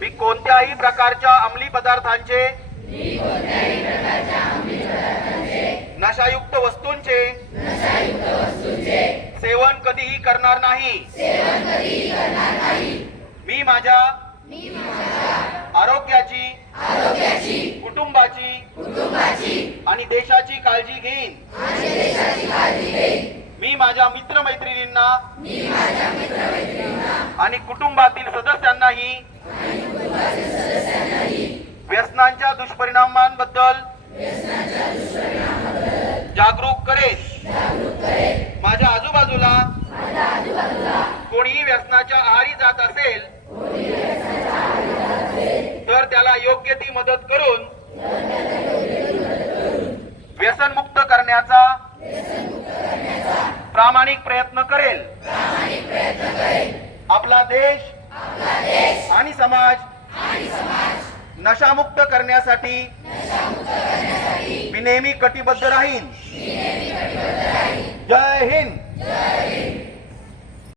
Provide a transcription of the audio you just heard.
मी कोणत्याही प्रकारच्या अंमली पदार्थांचे नशायुक्त वस्तूंचे सेवन कधीही करणार नाही। मी माझ्या आरोग्याची, कुटुंबाची आणि देशाची काळजी घेईन। मी माझ्या मित्रमैत्रिणींना आणि कुटुंबातील सदस्यांनाही व्यसनांच्या दुष्परिणामांबद्दल जागरूक करेन। माझ्या आजूबाजूला कोणीही व्यसनाच्या आहारी जात असेल तर त्याला योग्य ती मदत करून व्यसनमुक्त करण्याचा प्रामाणिक प्रयत्न करेल। आपला देश आणि समाज नशामुक्त करण्यासाठी मी नेहमी कटिबद्ध राहीन।